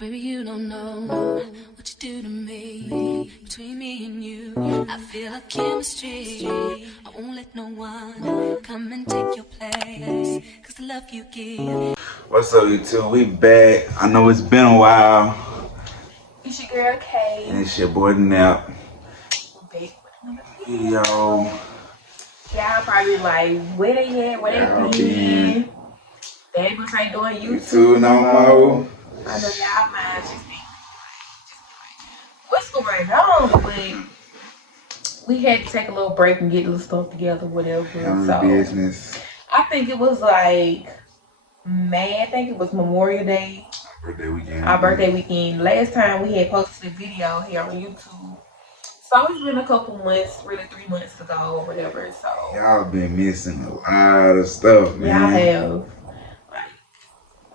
Baby, you don't know what you do to me. Between me and you, I feel like chemistry. I won't let no one come and take your place, 'cause the love you give. What's up, YouTube? We back. I know it's been a while. It's your girl Kay. And it's your boy Nap. Video. Yo. Y'all probably like, where they at? Where they been? They was ain't doing YouTube no more. I know y'all mind just think, what's going on? But we had to take a little break and get a little stuff together, whatever. So business. I think it was like May. I think it was Memorial Day. Birthday weekend. Our birthday weekend. Last time we had posted a video here on YouTube. So it's been a couple months, really 3 months ago or whatever. So y'all been missing a lot of stuff, man. Y'all have.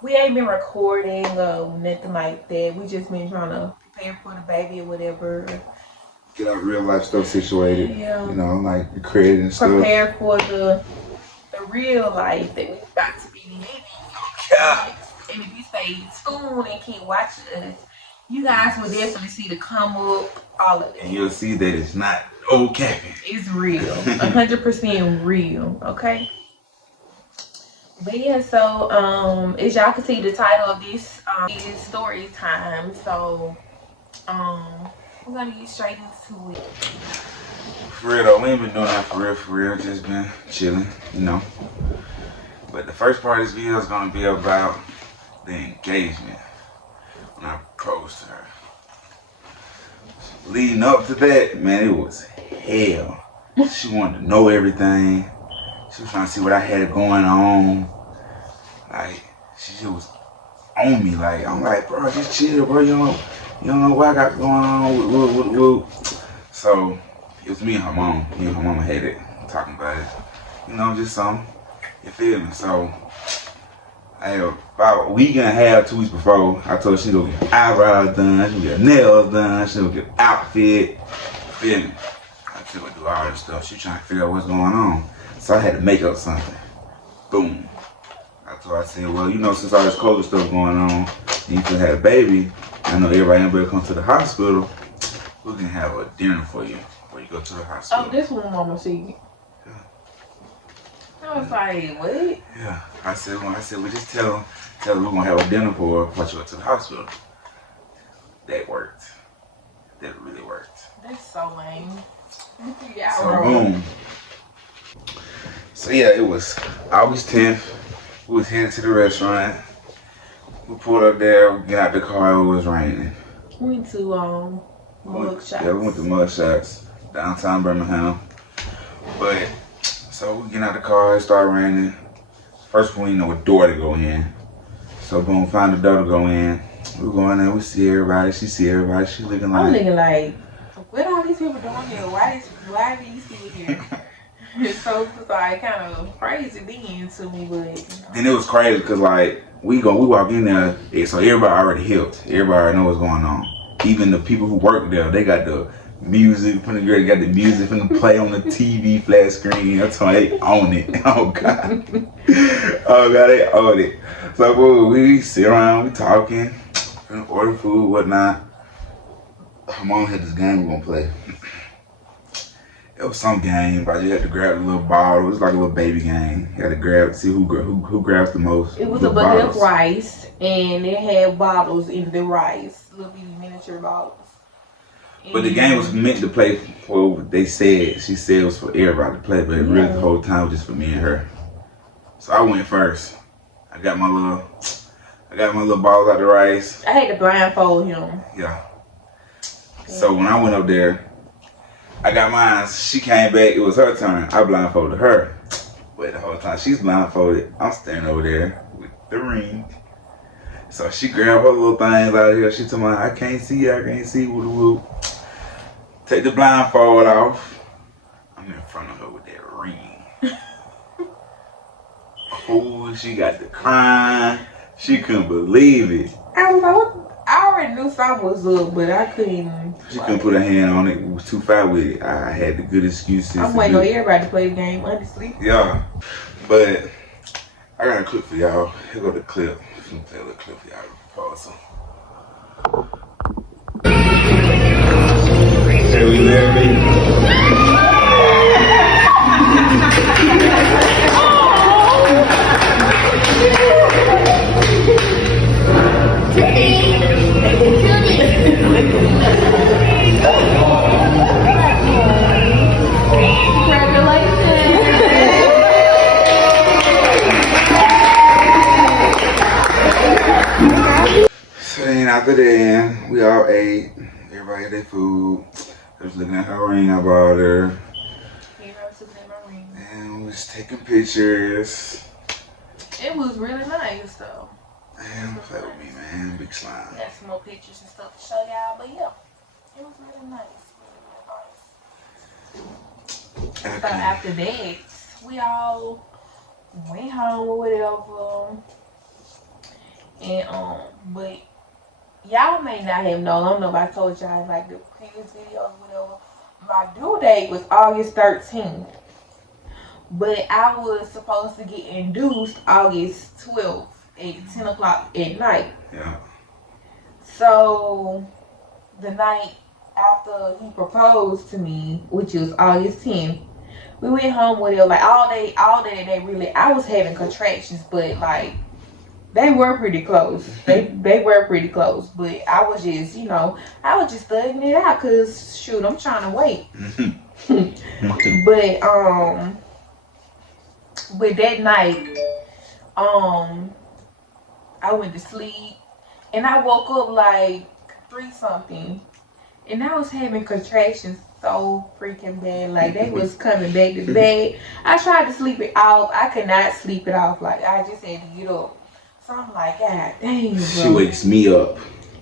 We ain't been recording nothing like that. We just been trying to prepare for the baby or whatever. Get our real life stuff situated. Yeah. You know, like creating stuff. Prepare for the real life that we about to be living. Yeah. And if you stay tuned and keep watching us, you guys will definitely see the come up, all of it. And you'll see that it's not old capping. It's real. 100% real. Okay? But yeah, so as y'all can see, the title of this is story time. So we're gonna get straight into it. For real though, we ain't been doing that for real, just been chilling, you know. But the first part of this video is gonna be about the engagement when I proposed to her. Leading up to that, man, it was hell. She wanted to know everything. She was trying to see what I had going on. Like, she was on me. Like, I'm like, bro, just chill, bro. You don't know what I got going on. So, it was me and her mom. Me and her mama had it, talking about it. You know, just something. You feel me? So, about a week and a half, 2 weeks before, I told her she go get eyebrows done, she go get nails done, she go get an outfit. You feel me? I told her to do all this stuff. She trying to figure out what's going on. So I had to make up something. Boom. I said, well, you know, since all this COVID stuff going on, and you could have a baby, I know everybody comes to the hospital, we can have a dinner for you before you go to the hospital. Oh, this one mama see. Yeah. I was like, what? Yeah. I said, well, just tell them we're going to have a dinner for her before you go to the hospital. That worked. That really worked. That's so lame. So, boom. So yeah, it was August 10th. We was headed to the restaurant. We pulled up there, we got out the car, it was raining. We went to Mug Shots. Yeah, we went to Mug Shots, downtown Birmingham. But, so we get out the car, it started raining. First we didn't know what door to go in. So boom, find the door to go in. We go in there, we see everybody, she see everybody, she looking like... I'm looking like, what all these people doing here? Why are these people here? So it's like kind of crazy being to me, but you know. And it was crazy because like we walk in there, so everybody already helped. Everybody already know what's going on. Even the people who work there, they got the music from the girl, got the music from the play on the TV flat screen. That's why they own it. Oh god, oh god, they own it. So boom, we sit around, we talking, order food, whatnot. Her mom had this game we gonna play. It was some game, but you had to grab a little ball. It was like a little baby game. You had to grab, see who grabs the most. It was a bucket of rice, and it had bottles in the rice, little bitty miniature bottles. But the game was meant to play for, she said it was for everybody to play, but really the whole time was just for me and her. So I went first. I got my little balls out the rice. I had to blindfold him. Yeah. So when I went up there, I got mine, she came back, it was her turn. I blindfolded her. But the whole time she's blindfolded, I'm standing over there with the ring. So she grabbed her little things out of here. She told me, I can't see, woo-woo. Take the blindfold off. I'm in front of her with that ring. Oh, she got the crying. She couldn't believe it. I was like, what? I already knew something was up, but I couldn't. She couldn't put her hand on it. It was too far with it. I had the good excuses. I'm waiting on everybody to play the game, honestly. Yeah. But I got a clip for y'all. Here go the clip. I'm gonna play a little clip for y'all. Proposal. So then after that, we all ate. Everybody had their food. I was looking at her ring I bought her. And we was taking pictures. It was really nice though. Man, play with me, man. Big slime. Got some more pictures and stuff to show y'all, but yeah, it was really nice. Really, really nice. Okay. So after that, we all went home or whatever. And but y'all may not have known. I don't know if I told y'all like the previous videos or whatever. My due date was August 13th. But I was supposed to get induced August 12th at 10 o'clock at night. Yeah. So the night after he proposed to me, which was August 10th, we went home with it like all day they really I was having contractions, but like they were pretty close. They were pretty close. But I was just, I was just thugging it out because shoot, I'm trying to wait. But that night, I went to sleep and I woke up like 3 something. And I was having contractions so freaking bad. Like they was coming back to back. I tried to sleep it off. I could not sleep it off. Like I just had to get up. So I'm like, God dang, bro. She wakes me up.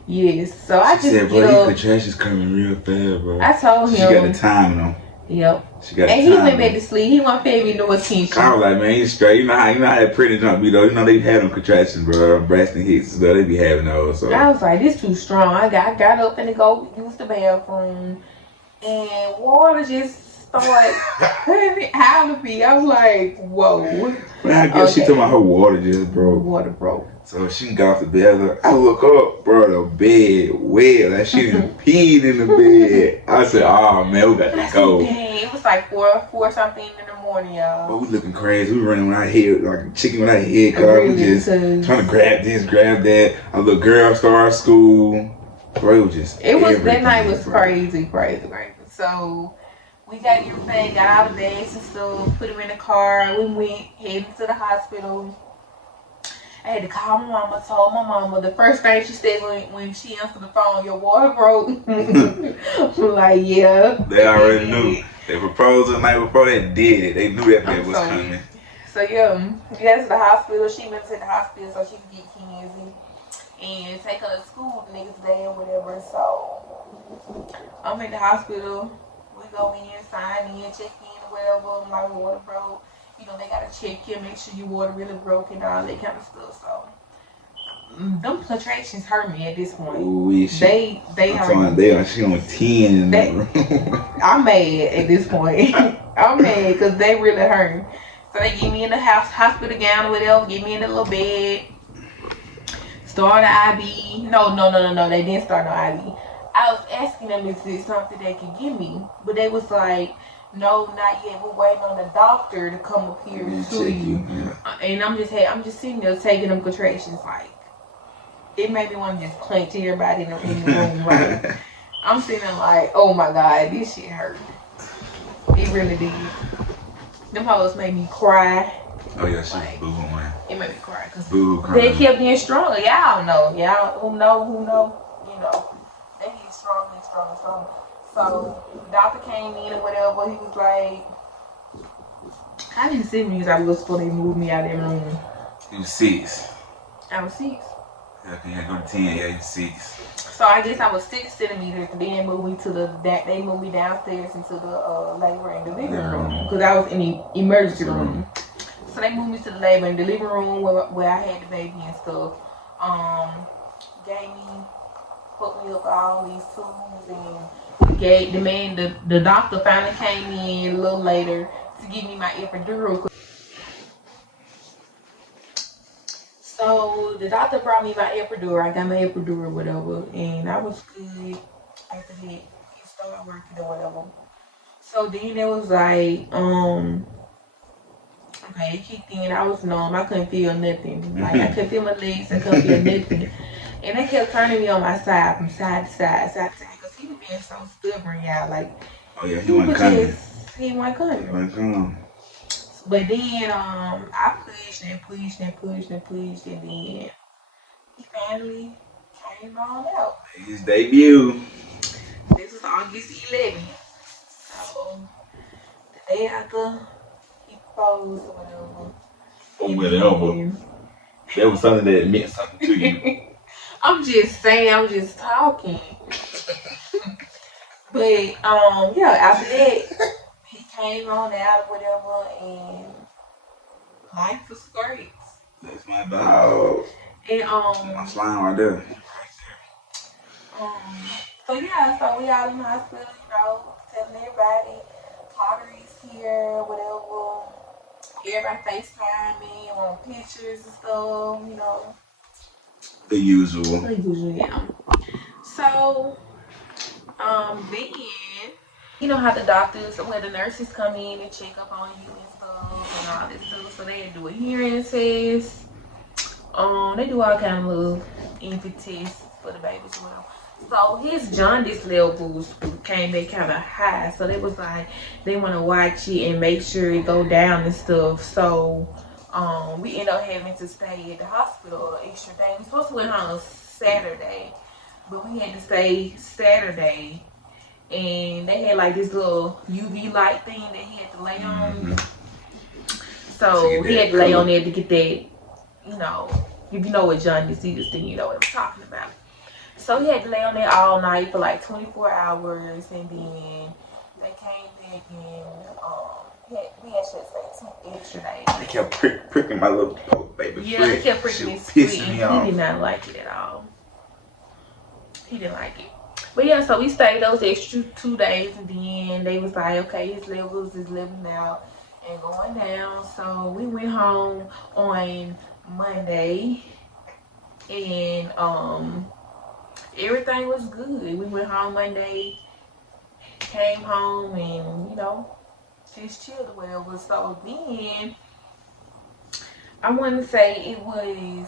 Yes. So I just said, get bro, up. these contractions coming real fast, bro. I told him. She got the time though. Yep. She got and the he time, went back to sleep. He wasn't paying me no attention. I was like, man, he's straight. You know how that pretty junk be though. You know they be having contractions, bro. Braxton Hicks, though they be having those. So I was like, this too strong. I got up and to go use the bathroom, and water just started out of me. I was like, whoa. Man, I guess she told me her water just broke. Water broke. So she got off the bed. I look up, bro, the bed wet. Like she done peed in the bed. I said, oh man, we got to go. Dang, it was like 4 something in the morning, y'all. Bro, we looking crazy. We running with our head, like a chicken with our head cut. Really, we just trying to grab this, grab that. A little girl started school. Bro, it was just that night was crazy. So we got everything, got all the bags and stuff, put them in the car. We went heading to the hospital. I had to call my mama, told my mama. The first thing she said when she answered the phone, your water broke. I'm like, yeah. They already knew. They proposed the night before they did it. They knew that baby was coming. So yeah, we got to the hospital. She went to the hospital so she could get Kenzie and take her to school the next day or whatever. So I'm in the hospital. We go in, sign in, check in or whatever. My water broke. They gotta check you, make sure your water really broke and all that kind of stuff. So them contractions hurt me at this point. Ooh, they hurt me. She on 10 in that room. I'm mad at this point. I'm mad because they really hurt. So they get me in the hospital gown or whatever, get me in the little bed, start an IV. No, they didn't start no IV. I was asking them if there's something they could give me, but they was like, no, not yet. We're waiting on the doctor to come up here to you. And I'm just sitting there taking them contractions. Like, it made me want to just clench everybody in the room. Like, I'm sitting there like, oh my God, this shit hurt. It really did. Them hoes made me cry. Oh yeah, she was boo-hooing. It made me cry because they kept getting stronger. Y'all know. Y'all who know. They get stronger. So the doctor came in or whatever. He was like, I didn't see me because I was before they moved me out of that room. You was 6. I was 6. Yeah, you had to go to 10. Yeah, you was 6. So I guess I was 6 centimeters. And then they moved me downstairs into the labor and delivery room because I was in the emergency room. So they moved me to the labor and delivery room where I had the baby and stuff. Hooked me up all these tools and the doctor finally came in a little later to give me my epidural. So the doctor brought me my epidural. I got my epidural or whatever, and I was good. After that, it started working or whatever. So then it was like, okay, it kicked in. I was numb. I couldn't feel nothing. Like I couldn't feel my legs. I couldn't feel nothing. And they kept turning me on my side from side to side, side to side, because he was being so stubborn, y'all. Like, oh yeah, he wasn't coming. He wasn't coming. He wasn't coming. But then I pushed and pushed and pushed and pushed, and then he finally came on out. His debut. This was August 11th. So the day after he proposed or whatever. Or whatever. That was something that meant something to you. I'm just saying, I'm just talking. But yeah, after that he came on out or whatever, and life was great. That's my dog. And my slime right there. So yeah, so we out in the hospital, telling everybody Pottery's here, whatever. Everybody FaceTime me, want pictures and stuff, The usual. The usual, yeah. So then you know how the doctors, the nurses come in and check up on you and stuff and all this stuff. So they do a hearing test. They do all kind of little infant tests for the babies as well. So his jaundice levels came back kind of high. So they was like, they want to watch it and make sure it go down and stuff. So we end up having to stay at the hospital an extra day. We supposed to went home Saturday, but we had to stay Saturday. And they had like this little UV light thing that he had to lay on. So he had to lay on there to get that, if you know what jaundice is, then you know what I'm talking about. So he had to lay on there all night for like 24 hours, and then they came back and we had to stay 2 extra days. They kept pricking my little poke baby. Yeah, they kept pricking his foot, and he did not like it at all. He didn't like it. But yeah, so we stayed those extra 2 days, and then they was like, okay, his levels is leveling out and going down. So we went home on Monday, and everything was good. We went home Monday, came home, and just chilled or whatever. So then I want to say it was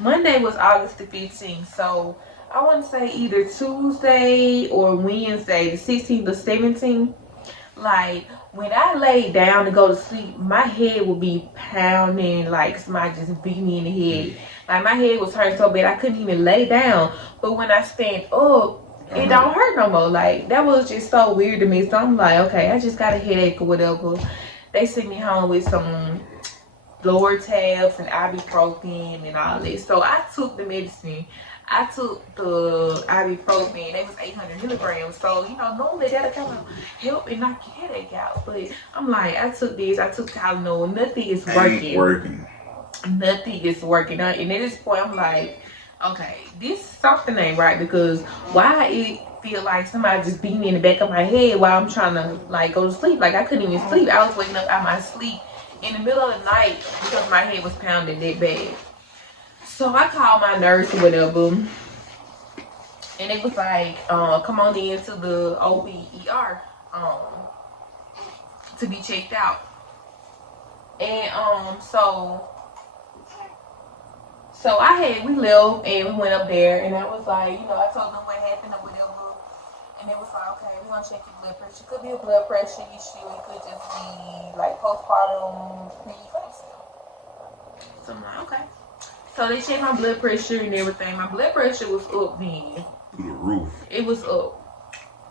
Monday was August the 15th, so I want to say either Tuesday or Wednesday, the 16th or 17th. Like, when I laid down to go to sleep, my head would be pounding, like somebody just beat me in the head. Like, my head was hurting so bad I couldn't even lay down. But when I stand up, it don't hurt no more. Like, that was just so weird to me. So I'm like, okay, I just got a headache or whatever. They sent me home with some lower tabs and ibuprofen and all this. So I took the medicine. I took the ibuprofen. It was 800 milligrams. So, normally that'll kind of help and knock your headache out. But I'm like, I took this. I took Tylenol. Nothing is working. Nothing is working. And at this point, I'm like, okay, something ain't right, because why it feel like somebody just beat me in the back of my head while I'm trying to like go to sleep. Like, I couldn't even sleep. I was waking up out of my sleep in the middle of the night because my head was pounding that bad. So I called my nurse or whatever, and it was like, come on in to the OBER to be checked out. And so we left and we went up there, and I was like, I told them what happened or whatever. And it was like, okay, we're going to check your blood pressure. It could be a blood pressure issue. It could just be like postpartum preeclampsia. So I'm like, okay. So they checked my blood pressure and everything. My blood pressure was up then. Through the roof. It was up.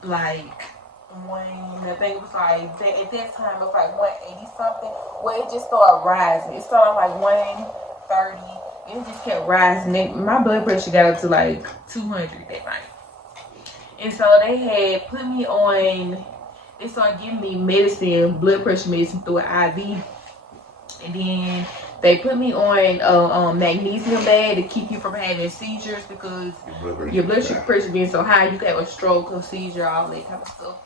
Like, I think it was like, at that time, it was like 180 something. Well, it just started rising. It started like 130. It just kept rising. My blood pressure got up to like 200 that night. And so they had put me on, they started giving me medicine, blood pressure medicine through an IV. And then they put me on magnesium bag to keep you from having seizures, because your blood pressure being so high, you can have a stroke, a seizure, all that kind of stuff.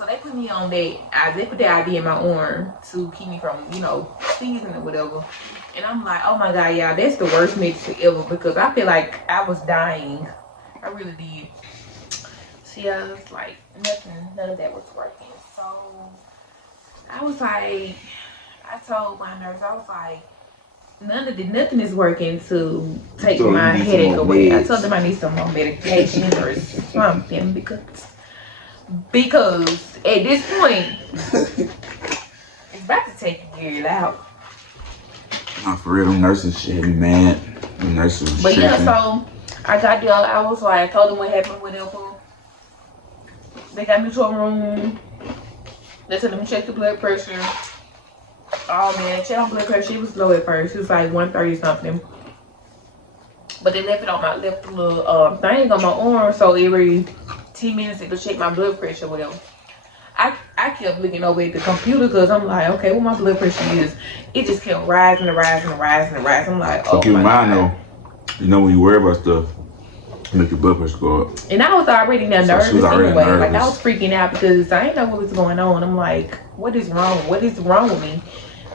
So they put me on that. They put that IV in my arm to keep me from, seizing or whatever. And I'm like, oh my God, y'all, that's the worst medicine ever because I feel like I was dying. I really did. So yeah, it's like none of that was working. So I was like, I told my nurse, I was like, nothing is working to take my headache away. I told them I need some more medication or something because at this point it's about to take a year out. Nah, for real, them nurses shit me mad. Them nurses was tripping. Yeah, so I got there. I was like, I told them what happened with them. They got me to a room. They told them to check the blood pressure. Oh man, check on blood pressure. It was low at first. It was like 130 something. But they left the little thing on my arm, so every 10 minutes it'll check my blood pressure, whatever. I kept looking over at the computer because I'm like, okay, what my blood pressure is. It just kept rising and rising and rising and rising. I'm like, oh keep in mind God. though, when you worry about stuff, make your blood pressure go up. And I was already nervous anyway. Nervous. Like I was freaking out because I didn't know what was going on. I'm like, what is wrong? What is wrong with me?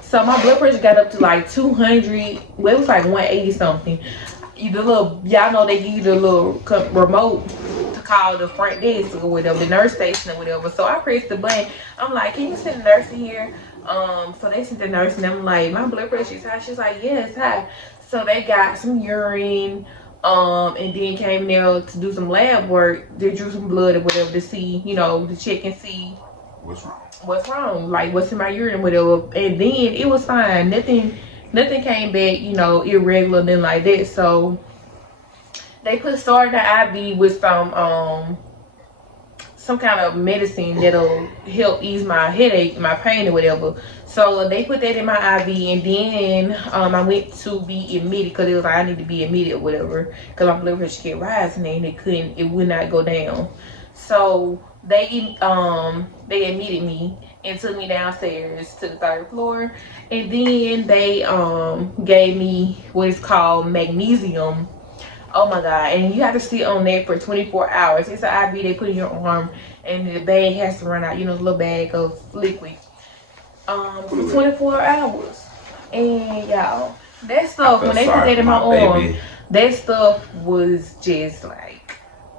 So my blood pressure got up to like 200. Well, it was like 180 something. Y'all know they give you the little remote to call the front desk or whatever, the nurse station or whatever. So I pressed the button. I'm like, can you send the nurse in here? So they sent the nurse and I'm like, my blood pressure is high. She's like, yeah, it's high. So they got some urine, and then came there to do some lab work. They drew some blood or whatever to see, to check and see what's wrong, like what's in my urine, whatever. And then it was fine. Nothing came back, irregular, nothing like that. So they started the IV with some kind of medicine that'll help ease my headache, my pain or whatever. So they put that in my IV, and then I went to be admitted because it was like I need to be admitted or whatever because my blood pressure kept rising and it would not go down. So they admitted me and took me downstairs to the 3rd floor, and then they gave me what is called magnesium. Oh my God, and you have to sit on that for 24 hours. It's an IV they put in your arm, and the bag has to run out, the little bag of liquid, for 24 hours. And y'all, that stuff, when they put that in my arm, that stuff was just like,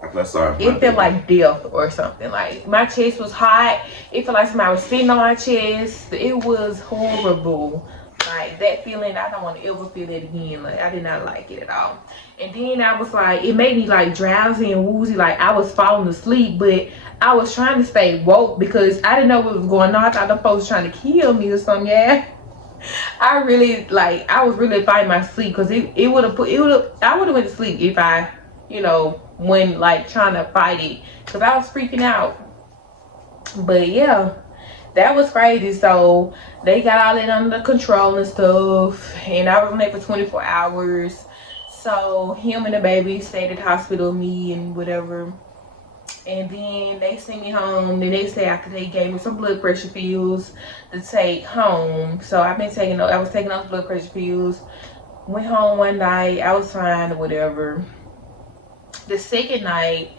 it felt like death or something. Like my chest was hot. It felt like somebody was sitting on my chest. It was horrible. Like that feeling, I don't want to ever feel that again. Like I did not like it at all. And then I was like, it made me like drowsy and woozy. Like I was falling asleep, but I was trying to stay woke because I didn't know what was going on. I thought the folks was trying to kill me or something. Yeah. I was really fighting my sleep because I would have went to sleep if I, when like trying to fight it because I was freaking out. But yeah, that was crazy. So they got all that under control and stuff, and I was on there for 24 hours. So him and the baby stayed at the hospital, me and whatever, and then they sent me home. The next day after, they gave me some blood pressure pills to take home. So I was taking those blood pressure pills. Went home one night, I was fine or whatever. The second night,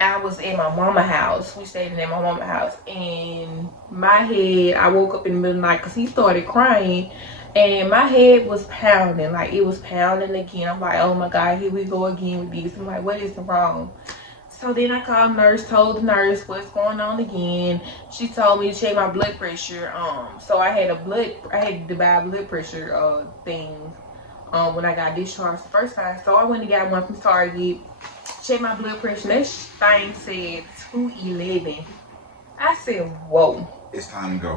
I was at my mama's house. We stayed at my mama's house. And my head, I woke up in the middle of the night because he started crying. And my head was pounding. Like, it was pounding again. I'm like, oh my God, here we go again with this. I'm like, what is wrong? So then I called told the nurse what's going on again. She told me to check my blood pressure. So I had to buy a blood pressure thing when I got discharged the first time. So I went and got one from Target. Check my blood pressure. That thing said 211. I said, whoa. It's time to go.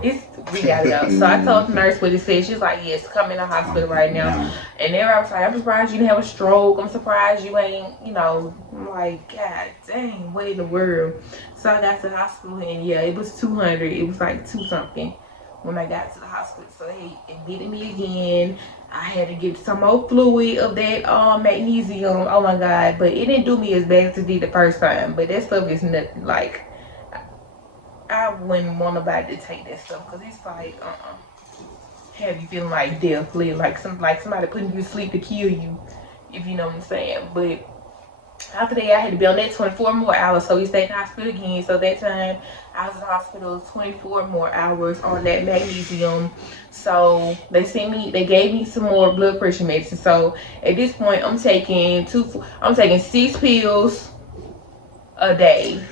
We gotta go. So I told the nurse what it said. She's like, yes, come in the hospital right now. And then I was like, I'm surprised you didn't have a stroke. I'm surprised you ain't, I'm like, God dang, what in the world? So I got to the hospital, and yeah, it was 200. It was like 2 something when I got to the hospital. So they admitted me again. I had to get some more fluid of that magnesium. Oh my God. But it didn't do me as bad as it did the first time. But that stuff is nothing. Like, I wouldn't want nobody to take that stuff because it's like, have you feeling like deathly, like somebody putting you to sleep to kill you, if you know what I'm saying. But After that, I had to be on that 24 more hours. So we stayed in the hospital again. So that time, I was in the hospital 24 more hours on that magnesium. So they gave me some more blood pressure medicine. So at this point, I'm taking 6 pills a day.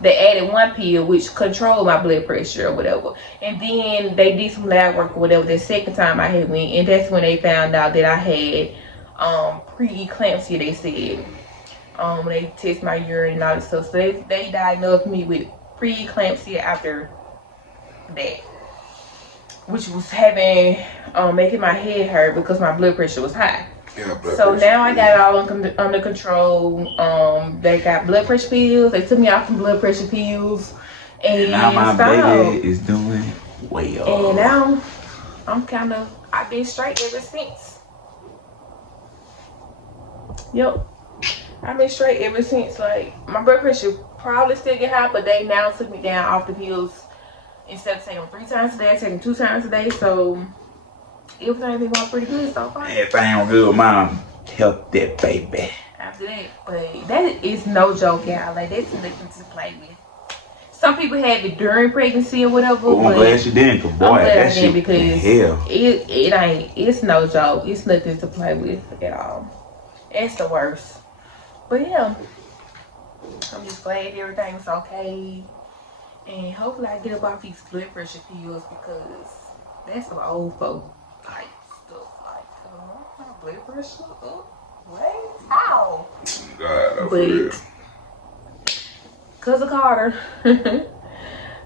They added 1 pill which controlled my blood pressure or whatever, and then they did some lab work or whatever the second time I had went, and that's when they found out that I had preeclampsia. They said when they test my urine and all this stuff, so they diagnosed me with preeclampsia after that, which was making my head hurt because my blood pressure was high. Yeah, so now I got it all under control. They got blood pressure pills. They took me off some blood pressure pills, and now my baby is doing well. And now I've been straight ever since. Yep, I've been straight ever since. Like, my blood pressure probably still get high, but they now took me down off the pills. Instead of taking them 3 times a day, I take them 2 times a day. So everything been going pretty good so far. Everything was good with mom. Help that baby. After that, but that is no joke, y'all. Like, that's nothing to play with. Some people have it during pregnancy or whatever. Oh, I'm glad she didn't, cause boy, that shit because hell. It's no joke. It's nothing to play with at all. It's the worst. But yeah, I'm just glad everything's okay, and hopefully I get up off these blood pressure pills because that's some old folk type stuff. Like, my blood pressure up. What? How? God, but cause of Carter,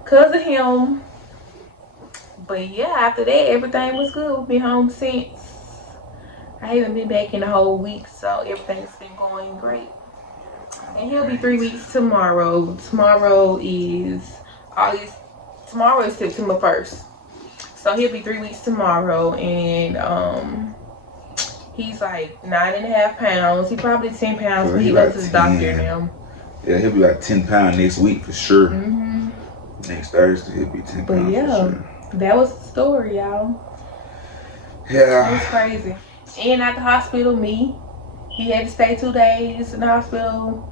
cause of him. But yeah, after that, everything was good. We've been home since. I haven't been back in a whole week, so everything's been going great. And he'll be 3 weeks tomorrow. Tomorrow is September 1st. So he'll be 3 weeks tomorrow, and he's like 9.5 pounds. He probably 10 pounds when he goes to the doctor now. Yeah, he'll be like 10 pounds next week for sure. Next Thursday he'll be 10 pounds. But yeah, for sure. That was the story, y'all. Yeah. It was crazy. And at the hospital, he had to stay 2 days in the hospital.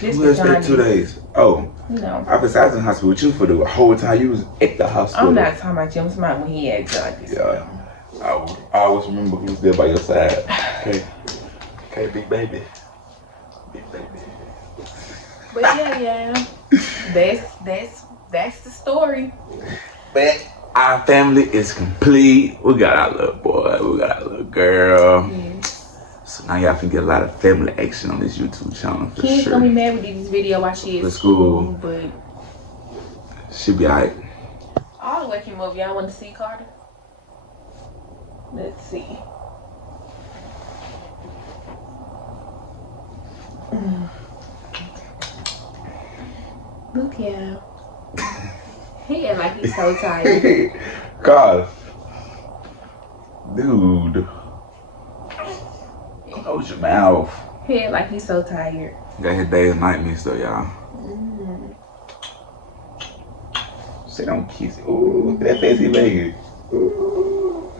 Who had to stay 2 days? Oh. No. I was in the hospital with you for the whole time you was at the hospital. I'm not talking about you. I'm talking about when he had jaundice. Yeah. I always remember who was there by your side. Okay, big baby. Big baby. But yeah. That's the story. But our family is complete. We got our little boy. We got our little girl. So now y'all can get a lot of family action on this YouTube channel for Kids sure. gonna be mad with this video while she is at school, but she'll be alright. I'll wake him up. Y'all want to see Carter? Let's see. Look, y'all. He act like he's so tired. God. Dude. Close your mouth. He act like he's so tired. Got his days and night mixed up, y'all. Say don't kiss it. Ooh, that face he making. Ooh.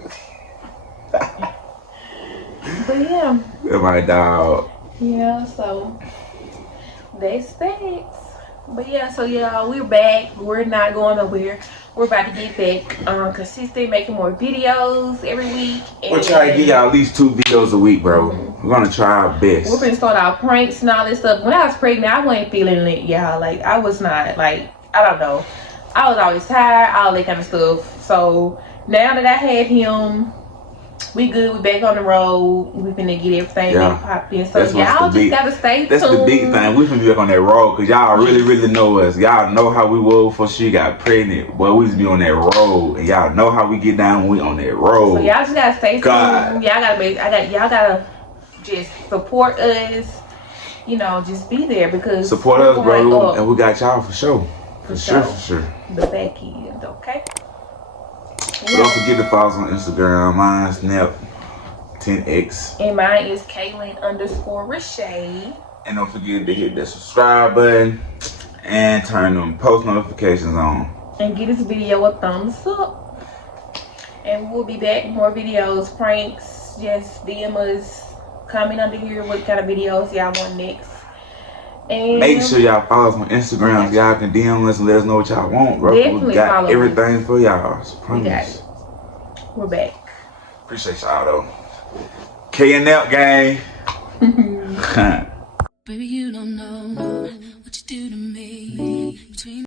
But yeah. That's my dog. Yeah, so that's that. But yeah, so y'all, we're back. We're not going nowhere. We're about to get back consistent, making more videos every week. We'll try to get y'all at least 2 videos a week, bro. We're gonna try our best. We're gonna start our pranks and all this stuff. When I was pregnant, I wasn't feeling it, y'all. Like, I was not, like, I don't know. I was always tired, all that kind of stuff. So now that I had him, we good. We back on the road. We finna get everything popped in. So y'all just gotta stay tuned. That's the big thing. We finna be back on that road because y'all really know us. Y'all know how we were before she got pregnant. Boy, we used to be on that road, and y'all know how we get down when we on that road. So y'all just gotta stay tuned. Y'all gotta just support us. You know, just be there because support us, bro, and we got y'all for sure. For sure. The back end, okay? Don't forget to follow us on Instagram. Mine's Snap 10X. And mine is Kaylin_Richey. And don't forget to hit that subscribe button and turn them post notifications on. And give this video a thumbs up. And we'll be back with more videos, pranks. Just DM us, comment under here what kind of videos y'all want next. And make sure y'all follow us on Instagram. Y'all can DM us and let us know what y'all want, bro. Definitely We got follow everything for y'all. we got it. We're back. Appreciate y'all though. K and L gang. Baby, you don't know what you do to me. Between